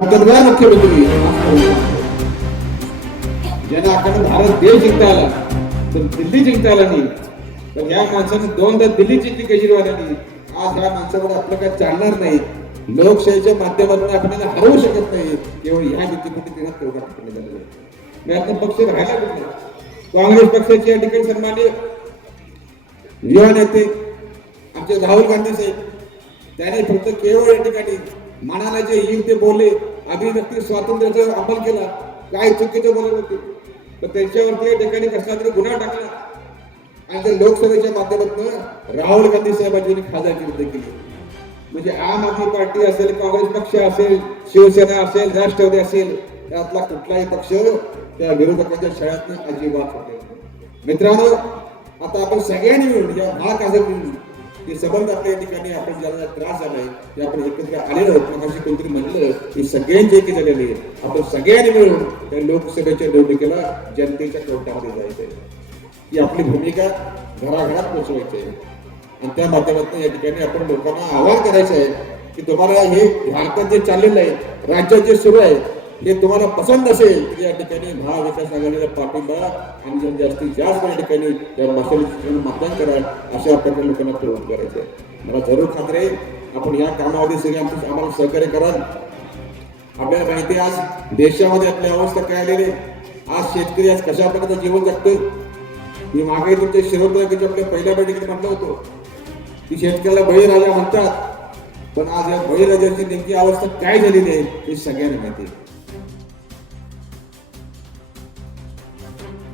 ताकदवार मुख्यमंत्री ज्यांना अखंड भारत देश जिंकता आला तर दिल्ली जिंकता आला नाही. तर या माणसाने दोनदा दिल्ली जिंकली केजरीवालांनी. आज या माणसावर आपलं काय चालणार नाही. लोकशाहीच्या माध्यमातून आपल्याला हरवू शकत नाही. केवळ ह्या जिंकून तिला तेवढा ठिकाणी झालेलं आहे. मी आता पक्ष राहायला कुठला? काँग्रेस पक्षाचे या ठिकाणी सन्मान्य युवा नेते आमचे राहुल गांधी साहेब. त्याने फक्त केवळ या ठिकाणी मनाला जे येईल ते बोलले. अभिव्यक्ती स्वातंत्र्याचा अंमल केला. काय चुकीचं बोलत होते. पण त्यांच्यावरती या ठिकाणी कसला तरी गुन्हा टाकला. आणि त्या लोकसभेच्या माध्यमातून राहुल गांधी साहेबांनी खासदारकी रद्द केली. म्हणजे आम आदमी पार्टी असेल काँग्रेस पक्ष असेल शिवसेना असेल राष्ट्रवादी असेल त्यातला कुठलाही पक्ष त्या विरोधकांच्या शाळेतनं अजिबात होते मित्रांनो आता आपण सगळ्यांनी मिळून या महाकाशातून ते संबंध आपल्या या ठिकाणी आपण ज्याला त्रास झालाय ते आपण एकत्र आलेलो आहोत मग कोणतरी म्हणलं की सगळ्यांचे एक झालेले आहेत आपण सगळ्यांनी मिळून त्या लोकसभेच्या निवडणुकीला जनतेच्या कोर्टामध्ये जायचंय. ही आपली भूमिका घराघरात पोचवायची आहे आणि त्या माध्यमातून या ठिकाणी आपण लोकांना आवाहन करायचं आहे की तुम्हाला हे भारतात जे चाललेलं आहे राज्यात जे सुरू आहे हे तुम्हाला पसंत असेल तर या ठिकाणी महाविकास आघाडीला पाठिंबा आणि जर जास्तीत जास्त या ठिकाणी त्या मसाले मतदान करा अशा प्रकारे लोकांना प्रवृत्त करायचं आहे मला जरूर खात्री आपण या कामामध्ये सगळे आमचं आम्हाला सहकार्य कराल. आपल्याला माहिती आहे आज देशामध्ये आपली अवस्था काय आलेली आहे. आज शेतकरी आज कशा प्रकारचं जीवन जगतोय? मी मागे तुमच्या शिरोद्रागीच्या आपल्या पहिल्या बैठकीत म्हटलं होतो. की शेतकऱ्याला बळीराजा म्हणतात. पण आज या बळीराजाची नेमकी अवस्था काय झालेली आहे हे सगळ्यांना माहिती आहे. Thank you.